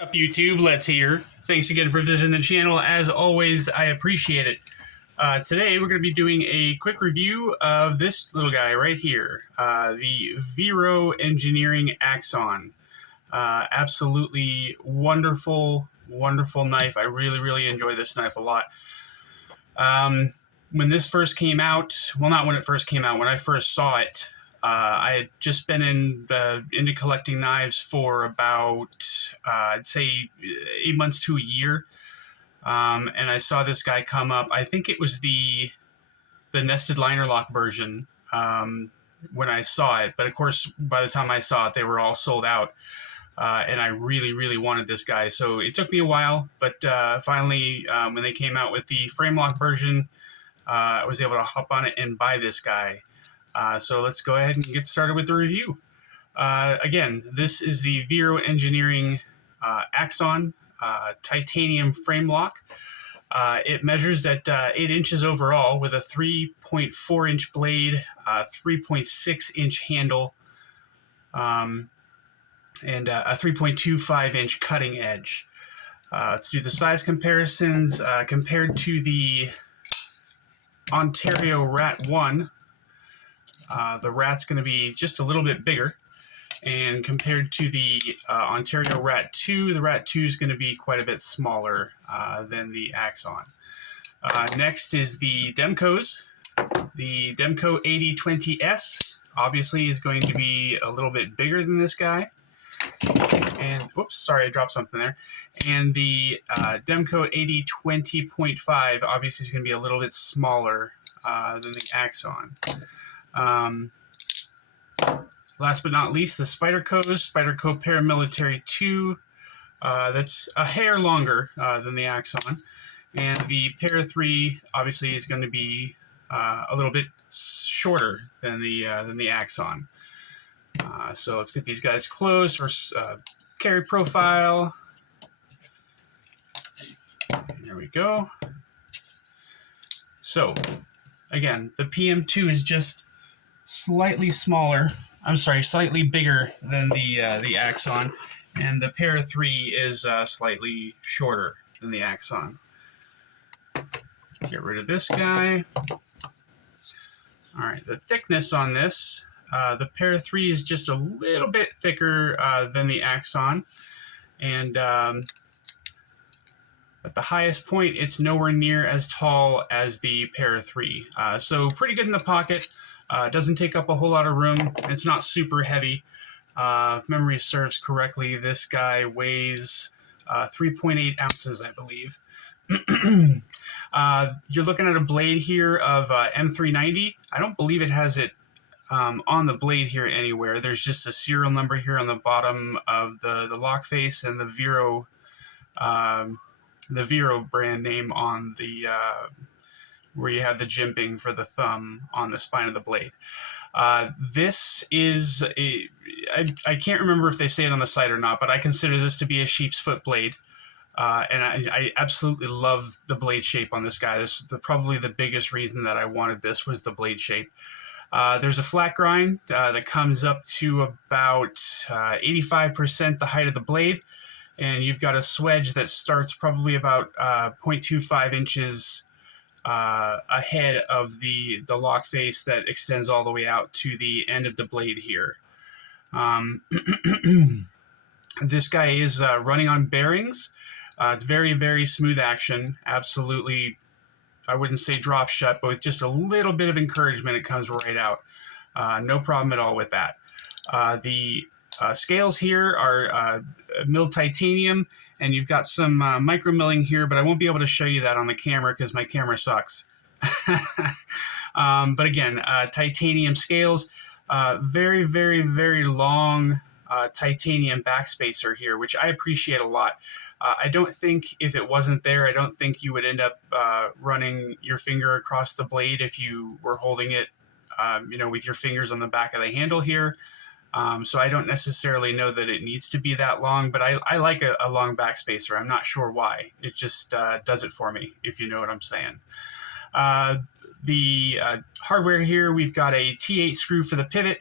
Up YouTube, let's hear. Thanks again for visiting the channel. As always, I appreciate it. Today we're going to be doing a quick review of this little guy right here, the Vero Engineering Axon. Absolutely wonderful, wonderful knife. I really enjoy this knife a lot. When this first came out, well, not when it first came out, when I first saw it, I had just been into collecting knives for about, I'd say, 8 months to a year. And I saw this guy come up. I think it was the nested liner lock version when I saw it. But of course, by the time I saw it, they were all sold out. And I really wanted this guy. So it took me a while, but finally, when they came out with the frame lock version, I was able to hop on it and buy this guy. So let's go ahead and get started with the review. Again, this is the Vero Engineering Axon titanium frame lock. It measures at 8 inches overall with a 3.4 inch blade, 3.6 inch handle, and a 3.25 inch cutting edge. Let's do the size comparisons. Compared to the Ontario Rat 1, the Rat's going to be just a little bit bigger. And compared to the Ontario Rat 2, the Rat 2 is going to be quite a bit smaller than the Axon. Next is the Demcos. The Demco 8020S obviously is going to be a little bit bigger than this guy. And, whoops, sorry, I dropped something there. And the Demco 8020.5 obviously is going to be a little bit smaller than the Axon. Last but not least, the Spyderco Paramilitary 2. That's a hair longer than the Axon. And the Para 3 obviously is going to be a little bit shorter than the Axon. So let's get these guys close for carry profile. There we go. So again, the PM2 is just slightly smaller. I'm sorry, slightly bigger than the Axon, and the Para 3 is slightly shorter than the Axon. Get rid of this guy. All right, the thickness on this, the Para 3 is just a little bit thicker than the Axon, and at the highest point, it's nowhere near as tall as the Para 3. So pretty good in the pocket. Doesn't take up a whole lot of room. It's not super heavy. If memory serves correctly, this guy weighs 3.8 ounces, I believe. You're looking at a blade here of M390. I don't believe it has it on the blade here anywhere. There's just a serial number here on the bottom of the lock face and the Vero brand name on the where you have the jimping for the thumb on the spine of the blade. This is I can't remember if they say it on the site or not, but I consider this to be a sheep's foot blade. And I absolutely love the blade shape on this guy. This is probably the biggest reason that I wanted this was the blade shape. There's a flat grind that comes up to about 85% the height of the blade. And you've got a swedge that starts probably about 0.25 inches ahead of the lock face that extends all the way out to the end of the blade here. This guy is running on bearings. It's very smooth action. Absolutely, I wouldn't say drop shut, but with just a little bit of encouragement, it comes right out. No problem at all with that. The scales here are milled titanium, and you've got some micro milling here, but I won't be able to show you that on the camera because my camera sucks. But again, titanium scales, very long titanium backspacer here, which I appreciate a lot. I don't think if it wasn't there, I don't think you would end up running your finger across the blade if you were holding it, with your fingers on the back of the handle here. So I don't necessarily know that it needs to be that long, but I like a long backspacer. I'm not sure why. It just does it for me, if you know what I'm saying. The hardware here, we've got a T8 screw for the pivot,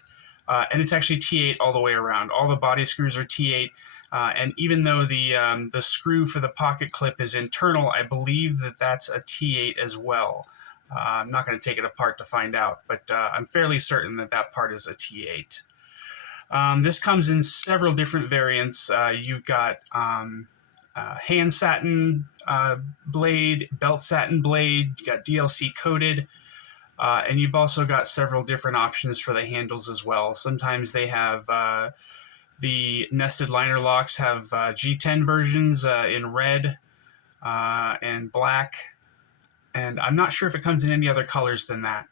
and it's actually T8 all the way around. All the body screws are T8. And even though the screw for the pocket clip is internal, I believe that that's a T8 as well. I'm not going to take it apart to find out, but I'm fairly certain that that part is a T8. This comes in several different variants. You've got hand satin blade, belt satin blade, you got DLC coated, and you've also got several different options for the handles as well. Sometimes they have the nested liner locks have G10 versions in red and black, and I'm not sure if it comes in any other colors than that.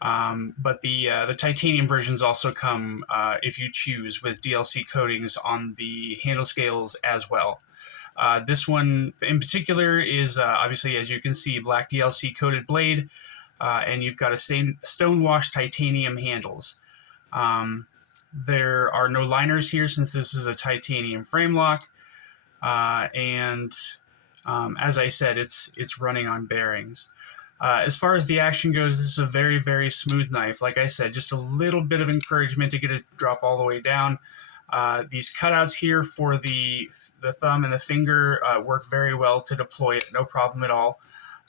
But the titanium versions also come, if you choose, with DLC coatings on the handle scales as well. This one in particular is obviously, as you can see, black DLC coated blade, and you've got a stone-washed titanium handles. There are no liners here since this is a titanium frame lock, and as I said, it's running on bearings. As far as the action goes, this is a very, very smooth knife. Like I said, just a little bit of encouragement to get it to drop all the way down. These cutouts here for the thumb and the finger work very well to deploy it, no problem at all.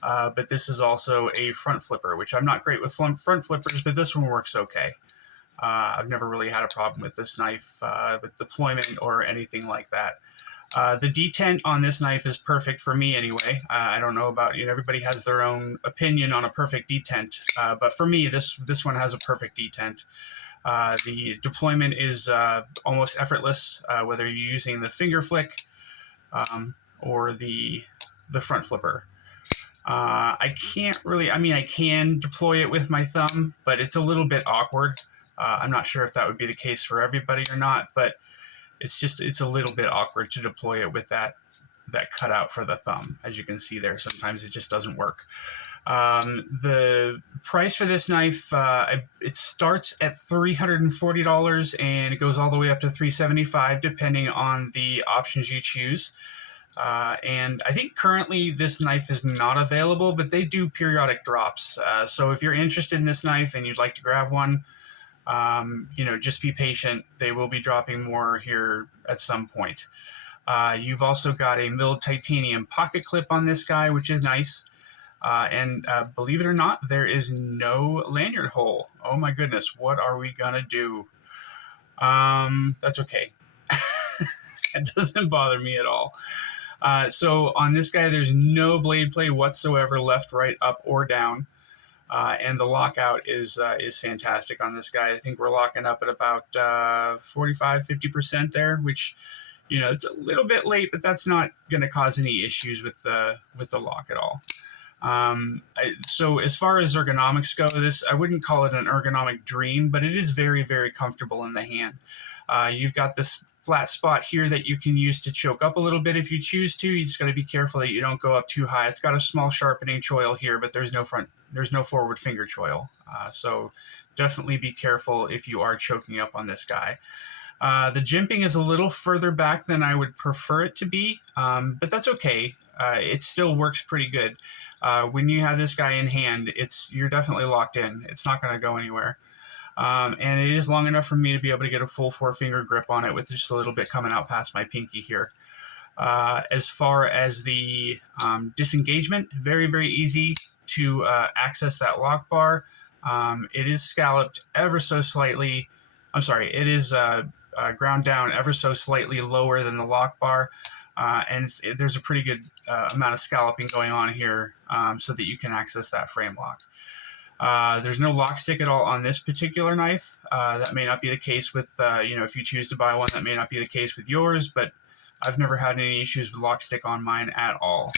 But this is also a front flipper, which I'm not great with front flippers, but this one works okay. I've never really had a problem with this knife with deployment or anything like that. The detent on this knife is perfect for me anyway. I don't know about you. Everybody has their own opinion on a perfect detent, but for me, this one has a perfect detent. The deployment is almost effortless, whether you're using the finger flick or the front flipper. I can't really, I mean, I can deploy it with my thumb, but it's a little bit awkward. I'm not sure if that would be the case for everybody or not, but it's a little bit awkward to deploy it with that cutout for the thumb. As you can see there, sometimes it just doesn't work. The price for this knife, it starts at $340 and it goes all the way up to $375 depending on the options you choose. And I think currently this knife is not available, but they do periodic drops. So if you're interested in this knife and you'd like to grab one, just be patient. They will be dropping more here at some point. You've also got a milled titanium pocket clip on this guy, which is nice. And believe it or not, there is no lanyard hole. Oh my goodness, what are we gonna do? That's okay. That doesn't bother me at all. So on this guy, there's no blade play whatsoever, left, right, up, or down. And the lockout is fantastic on this guy. I think we're locking up at about 45-50% there, which, it's a little bit late, but that's not going to cause any issues with the lock at all. So as far as ergonomics go, I wouldn't call it an ergonomic dream, but it is very, very comfortable in the hand. You've got this flat spot here that you can use to choke up a little bit if you choose to. You just got to be careful that you don't go up too high. It's got a small sharpening choil here, but there's no forward finger choil. So definitely be careful if you are choking up on this guy. The jimping is a little further back than I would prefer it to be, but that's okay. It still works pretty good. When you have this guy in hand, you're definitely locked in. It's not going to go anywhere. And it is long enough for me to be able to get a full 4-finger grip on it with just a little bit coming out past my pinky here. As far as the disengagement, very, very easy to access that lock bar. It is scalloped ever so slightly. I'm sorry, it is ground down ever so slightly lower than the lock bar. And there's a pretty good amount of scalloping going on here so that you can access that frame lock. There's no lock stick at all on this particular knife. That may not be the case with, if you choose to buy one, that may not be the case with yours, but I've never had any issues with lock stick on mine at all.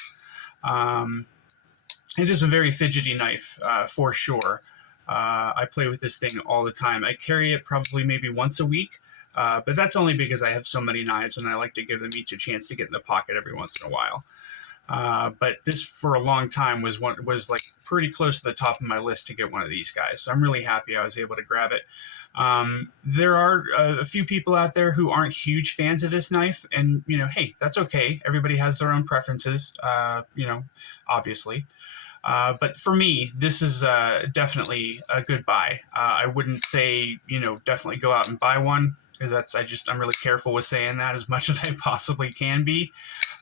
It is a very fidgety knife, for sure. I play with this thing all the time. I carry it probably maybe once a week, but that's only because I have so many knives and I like to give them each a chance to get in the pocket every once in a while. But this, for a long time, was like pretty close to the top of my list to get one of these guys. So I'm really happy I was able to grab it. There are a few people out there who aren't huge fans of this knife, and hey, that's okay. Everybody has their own preferences, obviously. But for me, this is definitely a good buy. I wouldn't say definitely go out and buy one. because I'm really careful with saying that as much as I possibly can be.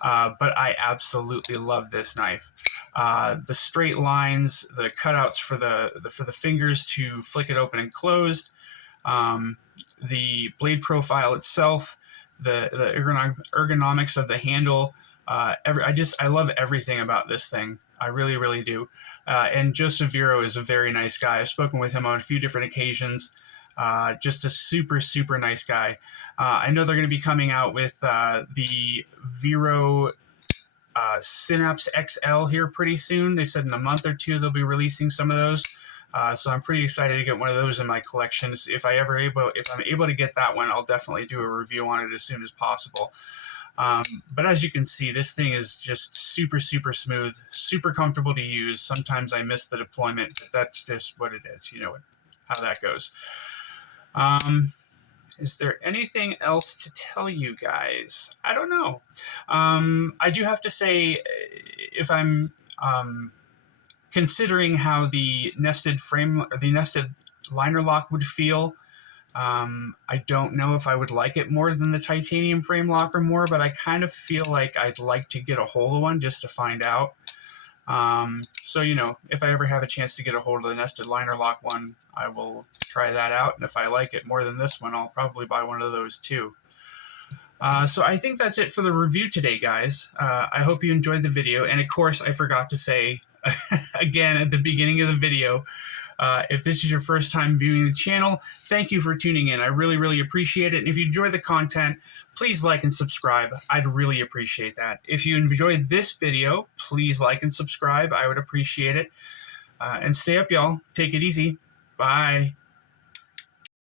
But I absolutely love this knife. The straight lines, the cutouts for the fingers to flick it open and closed, the blade profile itself, the ergonomics of the handle. I love everything about this thing. I really, really do. And Joseph Vero is a very nice guy. I've spoken with him on a few different occasions. Just a super, super nice guy. I know they're going to be coming out with the Vero Synapse XL here pretty soon. They said in a month or two they'll be releasing some of those. So I'm pretty excited to get one of those in my collection. If I'm able to get that one, I'll definitely do a review on it as soon as possible. But as you can see, this thing is just super, super smooth, super comfortable to use. Sometimes I miss the deployment, but that's just what it is. You know how that goes. Is there anything else to tell you guys? I don't know. I do have to say, if I'm considering how the nested liner lock would feel, I don't know if I would like it more than the titanium frame lock or more, but I kind of feel like I'd like to get a hold of one just to find out. So, if I ever have a chance to get a hold of the nested liner lock one, I will try that out. And if I like it more than this one, I'll probably buy one of those too. So I think that's it for the review today, guys. I hope you enjoyed the video. And of course, I forgot to say again at the beginning of the video, if this is your first time viewing the channel, thank you for tuning in. I really, really appreciate it. And if you enjoy the content, please like and subscribe. I'd really appreciate that. If you enjoyed this video, please like and subscribe. I would appreciate it. And stay up, y'all. Take it easy. Bye.